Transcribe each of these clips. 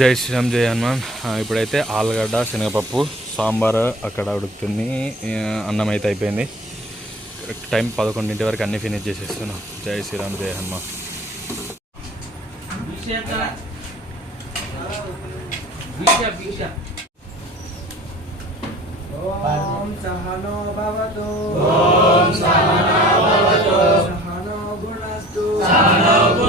జై శ్రీరామ్ జై హనుమాన్. ఇప్పుడైతే ఆలుగడ్డ శనగపప్పు సాంబార్ అక్కడ ఉడుకుతుంది. అన్నం అయితే అయిపోయింది. టైం పదకొండింటి వరకు అన్నీ ఫినిష్ చేసేస్తున్నాం. జై శ్రీరామ్ జై హనుమాన్. సహనో భవతు. సహనో గుణస్తు. సహనో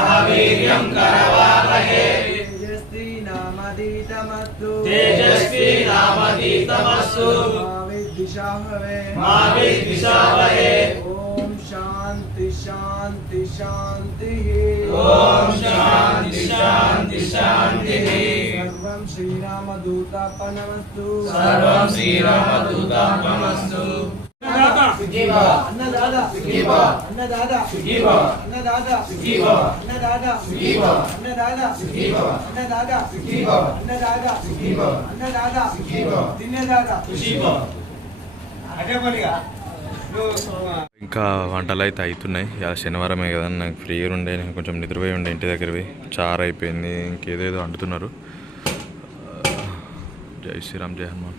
మహావీర్యం కరవామహే తేజస్వి నామదీతమస్తు తేజస్వి నామదీతమస్తు విద్విషాహవే మా విద్విషాహవే ఓం శ్రీరామదూతాపనమస్తు శ్రీరామదూతాపనమస్తు ఇంకా వంటలు అయితే అవుతున్నాయి శనివారమే కదా నాకు ఫ్రీ ఉండే నేను కొంచెం నిద్రపోయి ఉండే ఇంటి దగ్గరవి చారు అయిపోయింది ఇంకేదేదో అంటున్నారు జై శ్రీరామ్ జై హనుమాన్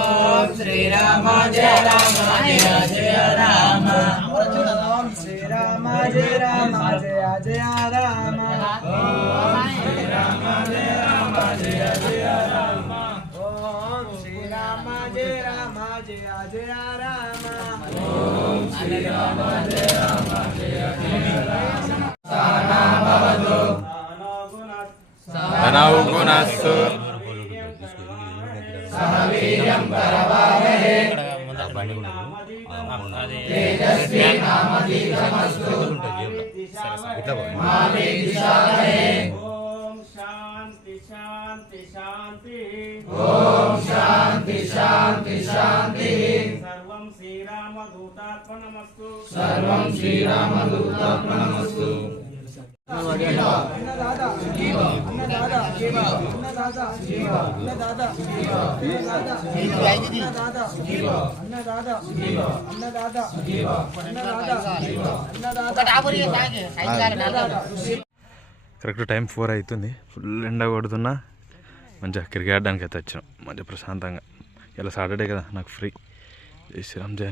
శ్రీరామ జయ శ్రీ హనుమాన్ జయ హనుమాన్ జయ జయ హనుమాన్ ఓం శ్రీరామ జయ రామ జయ జయ రామ ఓం శ్రీరామ జయ రామ జయ జయ రామ ఓం శ్రీరామ జయ రామ జయ జయ రామ ఓం శ్రీరామ జయ రామ జయ జయ రామ ఓం శ్రీరామ జయ రామ జయ జయ రామ ఓం సనా జయ శాంతి శాంతి శాంతి. ఓం శాంతి శాంతి శాంతి. సర్వం శ్రీరామదూతాత్మనమస్తు. సర్వం శ్రీరామదూతాత్మనమస్తు. కరెక్ట్ టైం ఫోర్ అవుతుంది. ఫుల్ ఎండ కొడుతున్నా. మంచిగా క్రికెట్ ఆడడానికి అయితే వచ్చాం మంచిగా ప్రశాంతంగా. ఇలా సాటర్డే కదా నాకు ఫ్రీ. శ్రీరామ్ జై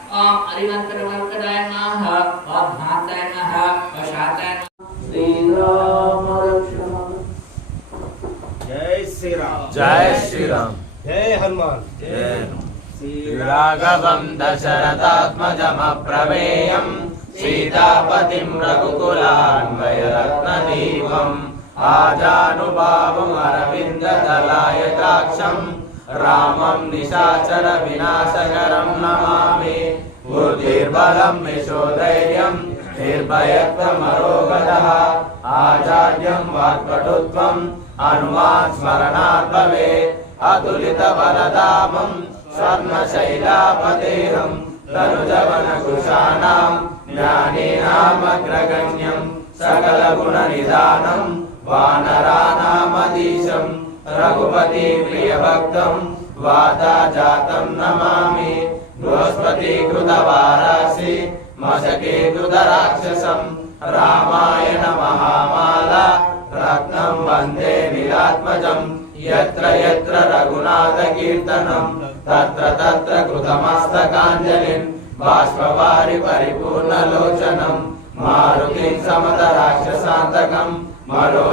ॐ अरिवन्तर्वन्तराय नमः ॐ भाताय नमः वशाताय जय श्री राम जय श्री राम जय हनुमान। जय श्रीराघवं दशरथात्मजमप्रमेयम् सीतापतिं रघुकुलान्वयरत्नदीपम् आजानुभावमरविन्दतलायताक्षम् रामं निशाचरविनाशकरं नमामि। स्फूर्तिर्बलम् निशो धैर्यम् निर्भयत्वमरोगतः आचार्यम् वाक्पटुत्वम् हनुमान् स्मरणात् भवेत् अतुलितबलदामम् स्वर्णशैलापदेहम् तनुजवनकुशानाम् ज्ञानीनामग्रगण्यम् सकलगुणनिधानम् वानराणामधीशम् रघुपति वाता जातम् नमामि। బృహస్పతి కృత వారాసి మశకే కృత రాక్షసం రామాయణ మహామాల రత్నం వందే విరాత్మజం ఎత్ర ఎత్ర రఘునాథ కీర్తనం తత్ర తత్ర కృతమస్తకాంజలిం బాష్పవారి పరిపూర్ణ లోచనం మారుతి సమత రాక్షసాంతకం మరో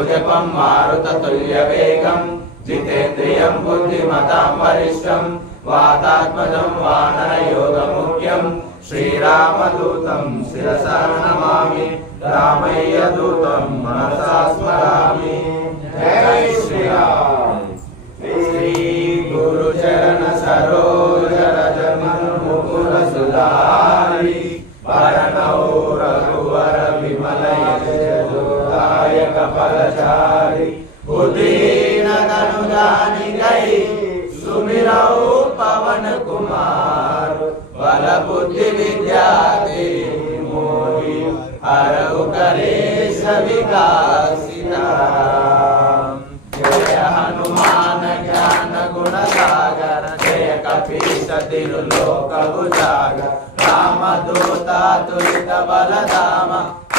మారుత తుల్య వేగం జితేంద్రియం బుద్ధిమతాం వరిష్టం వాతాత్మజం వానరయోగముఖ్యం. శ్రీరామదూతం శిరసా నమామి రామయ్య దూతం మనసా స్మరామి. జై శ్రీరామ్. శ్రీ గురు చరణ సరోజ రజ ముకుల సుధారి పరణౌ రఘువర విమల యజ దాయక ఫలచారి అతులిత బలధామ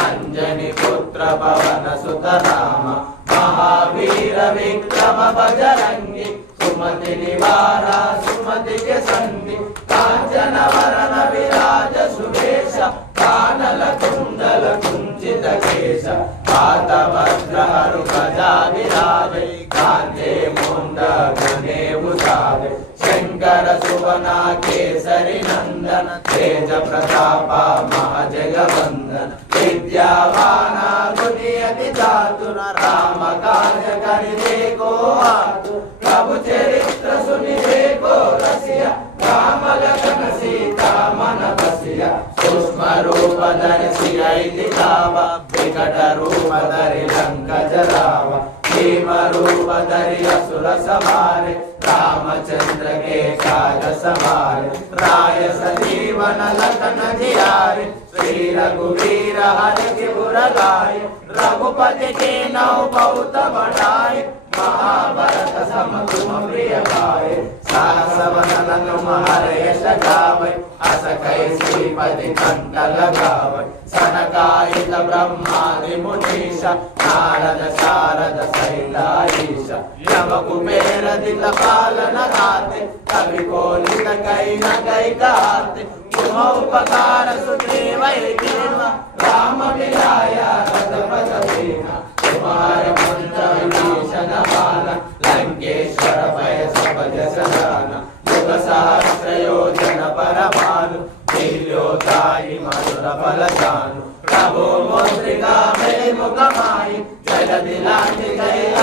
అంజని పుత్ర పవన సుతనామ మహావీర విక్రమ బజరంగి సుమతి నివార సుమతి సన్ని కాంచన వరణ విరాజ సువేశ కానల కుండల కుంచిత కేశ. పాత పాతభద్రహరు గజా విరాజై కాంతే ముండ గణేవు శంకర సువన కేసరి నందన తేజ ప్రతాప మహాజగవందన. విద్యావాన దునియతి చాతుర రామ కార్య కరి దేకో ఆతు ప్రభు చరిత్ర సుని దేకో రసియ రామ లక్ష్మణ సీత మన బసియ సూక్ష్మ రూప ధరిసి ఐతి తావ వికట రూప దరి లంక జరావ. భీమ రూప ధరి అసుర సమారే रामचंद्र के काज सवार राय सजीवन लखन जियार श्री रघुवीर हरि गुर गाय रघुपति के नौ बहुत बढ़ाए महाभारत सम तुम प्रिय भाई सास वदन तुम हर यश गावै अस कै श्रीपति कंठ लगावै सनकायित ब्रह्मादि मुनीश नारद शारद सहिताईश यम कुबेर दिल पालन हाते कवि को नित कै न कै गाते तुम उपकार सुग्रीव देव राम मिलाया रघुपत देवा तुम्हारे मंत्र विभीषण बाला लंकेश्वर भय सब जस जाना युग सहस्र योजन पर भानु दिव्योताई मधुर फल जानु प्रभु मुद्रिका मेरे मुख माई जल दिलांति जय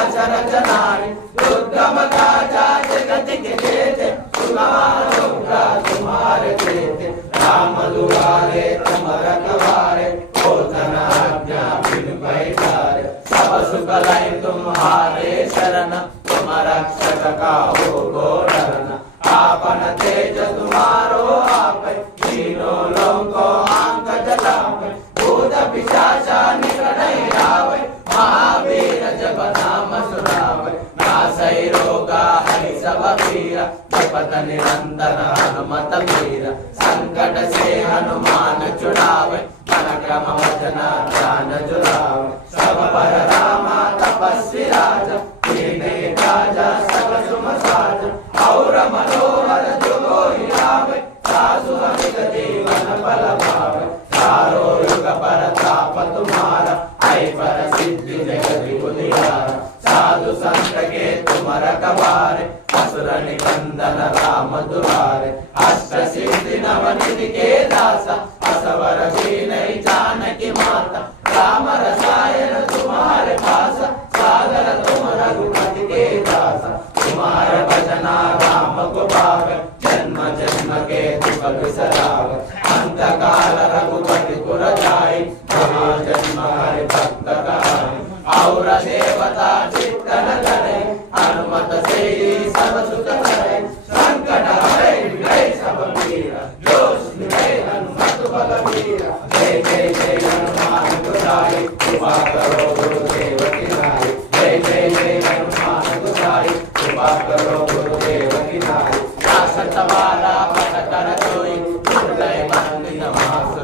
రజురామ సమపర రామ తపస్వి రాజ దీనే రాజ సకల సుమ సాజ ఔర మనోహర జుగోయి రామ సాసుర విగతి వన ఫల భావ సారో యుగ పర తాప తుమార ఐ అష్ట సిద్ధి నవనిధి దాస అసవర వీనై राम रसायन तुम्हारे पास सागर तुम रघुपति के दासा तुम्हारे भजना राम को पावे जन्म जन्म के दुख बिसरावे अंत काल रघुपति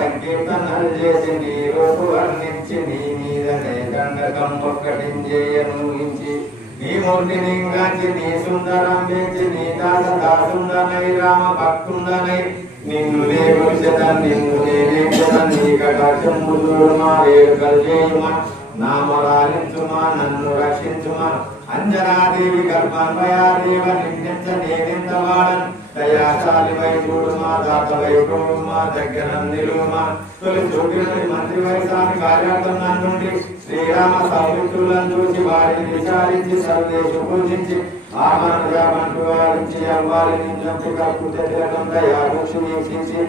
నామ చేసి నీ రూపు వర్ణించి నీ మీదనే దండకం ఒక్కటించేయనుహించి నీ మూర్తిని గాంచి నీ సుందరం వేచి నీ దాస దాసుందనై రామ భక్తుందనై. నిన్ను నే గురిసెదన్ నిన్ను నేనే జగన్ నీ కటాక్షములు మా వేరు చేయుమా. నామరాలించుమా నన్ను రక్షించుమా. అంజనాదేవి గర్భాన్వయాదేవ నిందించ నేనిందవాడన్ దయాశాలి వై చూడుమా దాత వై చూడుమా దగ్గర నిలుమా తొలి చూపినది మంత్రి వై కార్యార్థం నన్నుండి శ్రీరామ సౌమిత్రులను చూసి వారిని విచారించి సర్వేషు పూజించి ఆమనుజామంటూ వారించి అవ్వారిని జంతు కప్పు తెరడం వీక్షించి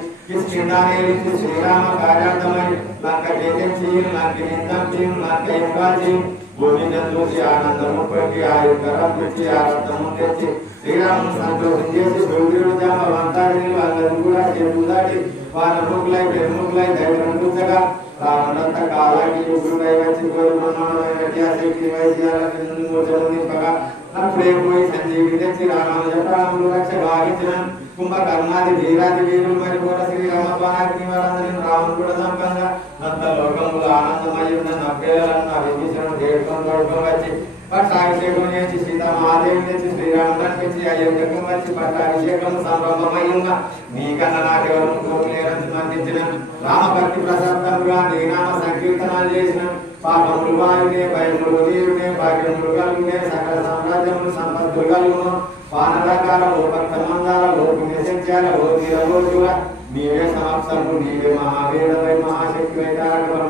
శ్రీరామ కార్యార్థమై లంక చేయించి లంక నిందించి లంక యుగాచి భూమిని చూసి ఆనందము పెట్టి ఆయుకరం పెట్టి ఆనందము తెచ్చి శ్రీరామ సంతోషం చేసి సూర్యుడు వంతాడిని వాళ్ళని కూడా చెడు వాళ్ళ ముగ్గులై పెరుముగ్గులై ధైర్యం కూర్చగా కాలానికి యుగుడై వచ్చి వైద్యాలను నింపగా సంజీవి తెచ్చి రామానుజ ప్రాణములు రక్ష భావించిన కుంభకర్ణాది వీరాది వీరులు మరి కూడా శ్రీరామపానాగ్ని వారందరిని రాముడు కూడా సంపంగా అంత లోకములు ఆనందమై ఉన్న నవ్వేలను విభీషణుడు దేవుడు తోడుకొని వచ్చి పట్టాభిషేకం చేసి సీతామహాదేవి తెచ్చి శ్రీరాములను తెచ్చి అయోధ్యకు వచ్చి పట్టాభిషేకం సంభ్రమమై ఉన్న నీకన్నా నాకెవరు కోరులేరని స్పందించిన రామభక్తి ప్రశాంతంగా నీనామ సంకీర్తనాలు చేసిన పాపములు వాయునే భయములు వీరునే భాగ్యములు కలుగునే సకల సామ్రాజ్యములు సంపత్తులు కలుగును. వానరకాల భక్త మందాల లోపుణ్య సంచార ఓదిర ఓజుల నీవే సమాప్సము నీవే మహావీరవై మహాశక్తి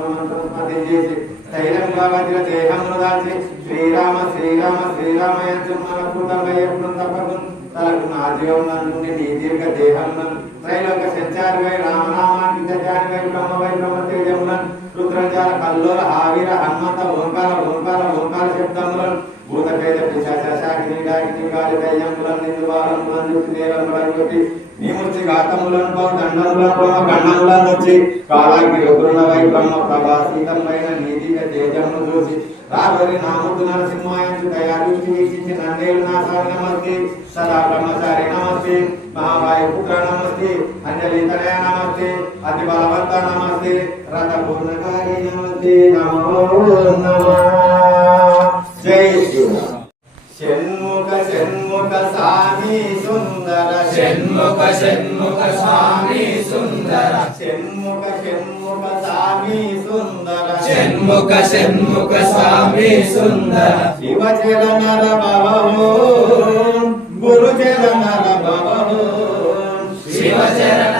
మంత్రం స్మృతి చేసి తైలంగా వజ్ర దేహమును దాచి శ్రీరామ శ్రీరామ శ్రీరామ మన ఎప్పుడు తప్పకు తలకు నా జీవం నుండి నీ దీర్ఘ దేహం త్రైలోక సంచారి రామనామానికి సంచారి వై బ్రహ్మ వై బ్రహ్మ రుద్రంజాల కల్లోల ఆవిర హనుమంత ఓంకార ఓంకార ఓంకార శబ్దములను భూత పేద పిశాచ శాకిని డాకిని గాలి దయ్యములను నిందు ఘాతములను పౌ దండములను బ్రహ్మ ఖండములను వచ్చి కాలాకి రుద్రులవై బ్రహ్మ ప్రభాసీతమైన నీతిక తేజమును చూసి రాబరి నాముడు నరసింహాయించు దయాదృష్టి వీక్షించి నన్నేలు నాసారి నమస్తే సదా బ్రహ్మచారి నమస్తే మహావాయు పుత్ర నమస్తే అంజలి తనయ నమస్తే అతి బలవంత నమస్తే రథ పూర్ణకారి నమస్తే నమో నమః జై శ్రీరామ్ షణ్ముఖ స్వామి సుందర షణ్ముఖ షణ్ముఖ స్వామి సుందర. షణ్ముఖ షణ్ముఖ స్వామి సుందర. షణ్ముఖ షణ్ముఖ స్వామి సుందర. శివ చరణర భవో గురు చరణర భవో శివ చరణ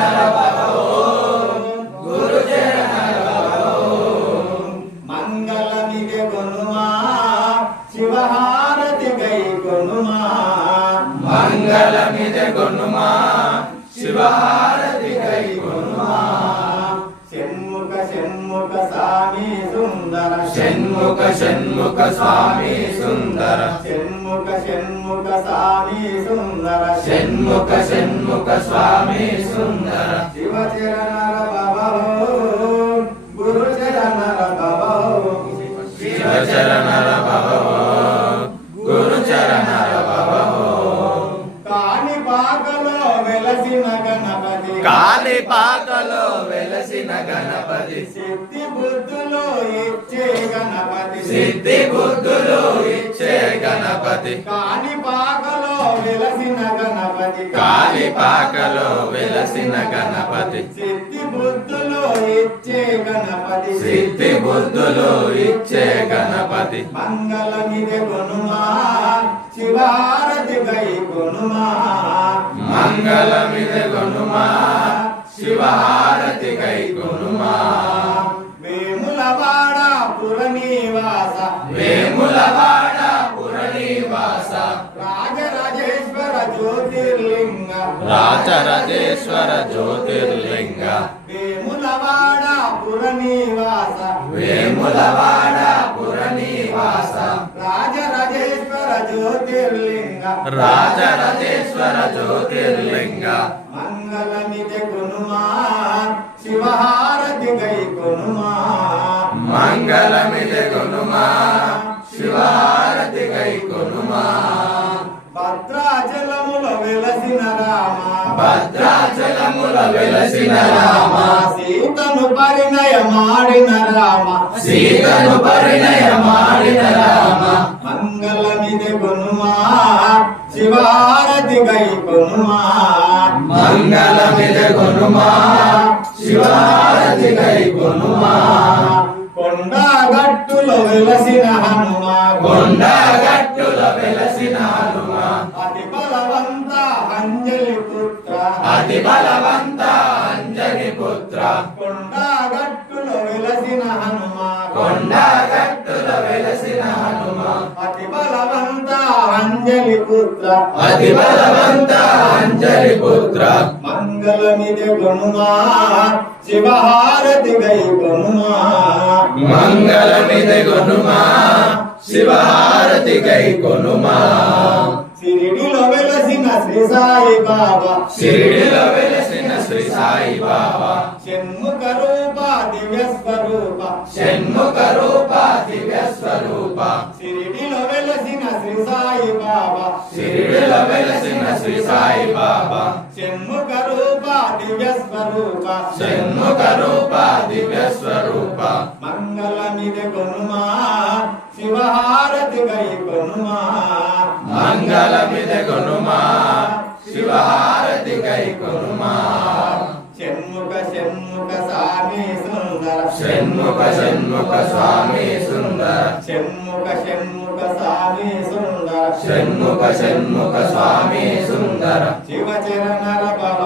గణపతి కాని పాకలో వెలసిన గణపతి. కాలి పాకలో వెలసిన గణపతి. సిద్ధి బుద్ధులు ఇచ్చే గణపతి. సిద్ధి బుద్ధులు ఇచ్చే గణపతి. మంగళమిది కొనుమా. శివారతి గై కొనుమా. మంగళమిద గుణమా శివహారతి గై కొనుమా. రాజరాజేశ్వర జ్యోతిర్లింగ. వేములవాడ పురనివాస. వేములవాడ పురనివాస. రాజరాజేశ్వర జ్యోతిర్లింగ. రాజరాజేశ్వర జ్యోతిర్లింగ. మంగళమిది కొనుమా. శివహారతి గై కొనుమా. మంగళమిది కొనుమా. శివహారతి గై కొనుమా. భద్రాచలముల వెలసిన రామ. భద్రాచలముల వెలసిన రామ. సీతను పరిణయమాడిన రామ. సీతను పరిణయమాడిన రామ. మంగళమిది కొనుమా. శివహారతి గై కొనుమా. మంగళమిది కొనుమా. శివహారతి గై కొనుమా. కొండా గట్టులో వెలసిన హనుమ. కొండ గట్టుల వెలసిన హనుమ. అతి బలవంత అంజలి పుత్ర అతి బలవంత అంజని పుత్ర కొండా గట్టులో వెలసిన హనుమ. కొండ గట్టుల వెలసిన హనుమ. అతి బలవంత అంజలి పుత్ర అతి బలవంత అంజలి పుత్ర మంగళమిది కొనుమా శివహారతి గై కొనుమా మంగళమిది కొనుమా శివహారతి గై వెలసిన శ్రీ సాయి బాబా. షిరిడిలో వెలసిన శ్రీ సాయి బాబా. షణ్ముఖ రూప దివ్య స్వరూప షణ్ముఖ రూప దివ్య స్వరూప సిరిడిలో వెలసిన శ్రీ సాయి బాబా. షిరిడిలో వెలసిన శ్రీ సాయి బాబా. షణ్ముఖ రూప దివ్య స్వరూప షణ్ముఖ రూప దివ్య స్వరూప మంగళమిది కొనుమా. శివహారతి గై కొనుమా మంగళమిది కొనుమా శివహారతి గై కొనుమా షణ్ముఖ షణ్ముఖ స్వామి సుందర షణ్ముఖ షణ్ముఖ స్వామి సుందర షణ్ముఖ షణ్ముఖ స్వామి సుందర షణ్ముఖ షణ్ముఖ స్వామి సుందర శివ చరణర భవ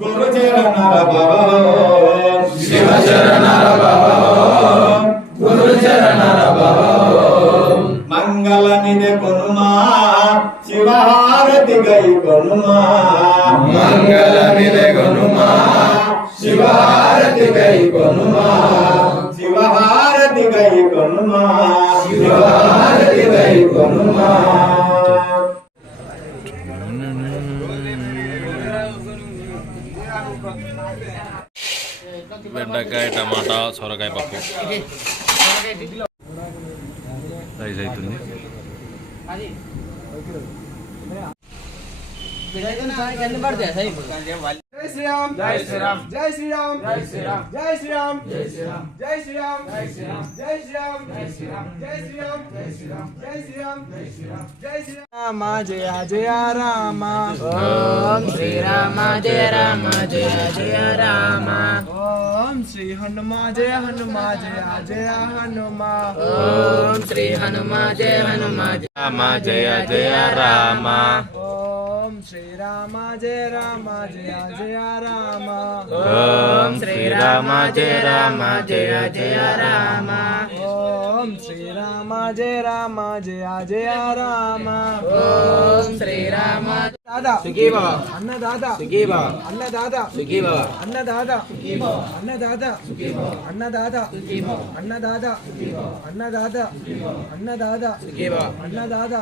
గురు చరణర భవ కొనుమా శివహారతి గై కొనుమా మంగళమిది కొనుమా శివహారతి గై కొనుమా శివహారతి గై కొనుమా శివహారతి గై కొనుమా బెండకాయ టమాటా సొరకాయ పప్పు. రైస్ అవుతుంది. అది. ఎన్ని పడతాయి సార్ ఇప్పుడు? జై శ్రీరామ్ జై శ్రీరామ్ జై శ్రీరామ్ జై శ్రీరామ్ జై శ్రీరామ్ జై శ్రీరామ్ జై శ్రీరామ్ జై శ్రీరామ్ జై శ్రీరామ్ జై శ్రీరామ్ జై శ్రీరామ్ జై శ్రీరామ్ జై శ్రీరామ్ జై శ్రీరామ్ జై శ్రీరామ జయ జయ రామ ఓం శ్రీరామ జయ రామ జయ జయ రామ ఓం శ్రీ హనుమా జయ హనుమా జయ జయ హనుమా ఓం శ్రీ హనుమ జయ హనుమ రామ జయ జయ రామ శ్రీరామ జయ రామ జయ జయ రామ ఓం శ్రీరామ జయ రామ జయ జయ రామ ఓం శ్రీరామ జయ రామ జయ జయ రామ ఓం శ్రీరామ దాదా సుఖీ భవ అన్నదాదా సుఖీ భవ అన్నదాదా సుఖీ భవ అన్నదాదా అన్నదాదా అన్నదాదా అన్నదాదా అన్నదాదా అన్నదాదా సుఖీ భవ అన్నదాదా